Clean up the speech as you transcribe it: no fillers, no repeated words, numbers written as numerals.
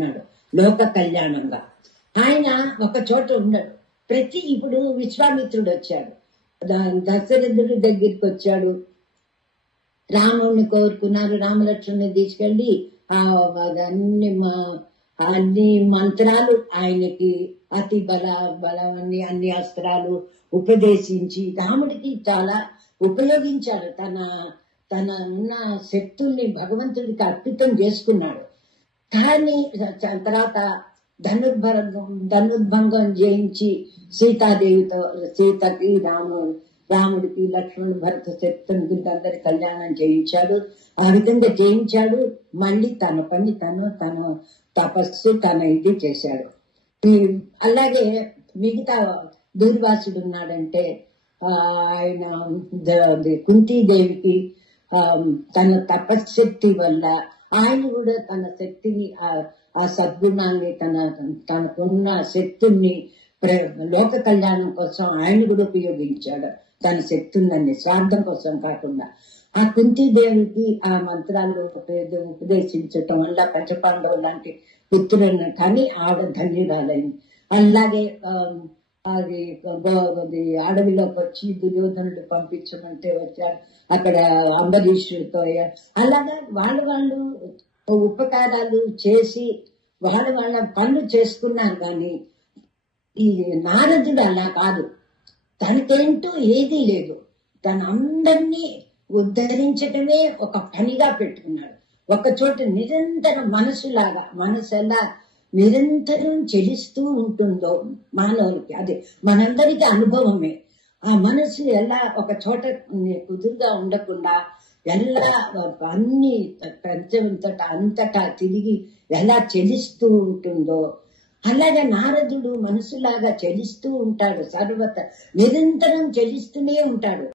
ఉన్నాడు లోక కళ్యాణంగా. ఆయన ఒక చోట ఉన్నాడు. ఇప్పుడు విశ్వామిత్రుడు వచ్చాడు, దశరథుడి దగ్గరికి వచ్చాడు, రాముడిని కోరుకున్నారు. రామలక్ష్మణ్ని తీసుకెళ్లి అన్ని మంత్రాలు ఆయనకి అతి బలవన్ని అన్ని అస్త్రాలు ఉపదేశించి రాముడికి చాలా ఉపయోగించాడు. తన ఉన్న శక్తుల్ని భగవంతుడికి అర్పితం చేసుకున్నాడు. కానీ తర్వాత ధనుర్భంగం జయించి సీతకి రాముడికి లక్ష్మణుడు భరత శత్రుఘ్నుడికి అందరి కళ్యాణం చేయించాడు. ఆ విధంగా చేయించాడు. మళ్ళీ తన పని తన తపస్సు ఇది చేశాడు. అలాగే మిగతా దూర్వాసుడు ఉన్నాడంటే ఆయన కుంతీదేవికి తన తపశక్తి వల్ల ఆయన కూడా తన శక్తిని ఆ సద్గుణాన్ని తనకున్న శక్తుల్ని లోక కళ్యాణం కోసం ఆయన కూడా ఉపయోగించాడు. తన శక్తులన్నీ స్వార్థం కోసం కాకుండా ఆ కుంతీదేవికి ఆ మంత్రాలు ఉపదేశించటం వల్ల పంచపాండవులు లాంటి పుత్రులను కానీ ఆవిడ ధన్యురాలైంది. అలాగే అది అడవిలోకి వచ్చి దుర్యోధనుడు పంపించమంటే వచ్చాడు. అక్కడ అంబరీషుడితో అలాగా వాళ్ళు ఉపకారాలు చేసి వాళ్ళ పనులు చేసుకున్నారు. కానీ ఈ నారదుడు అలా కాదు. తనకేంటూ ఏదీ లేదు. అందరినీ ఉద్ధరించటమే ఒక పనిగా పెట్టుకున్నాడు. ఒక చోట నిరంతరం మనసు ఎలా నిరంతరం చెలిస్తూ ఉంటుందో మానవులకి, అది మనందరికీ అనుభవమే. ఆ మనసు ఎలా ఒక చోట కుదురుగా ఉండకుండా ఎలా అన్ని అంతటా తిరిగి ఎలా చెలిస్తూ ఉంటుందో అలాగే నారదుడు మనసులాగా చెలిస్తూ ఉంటాడు. నిరంతరం చెలిస్తూనే ఉంటాడు.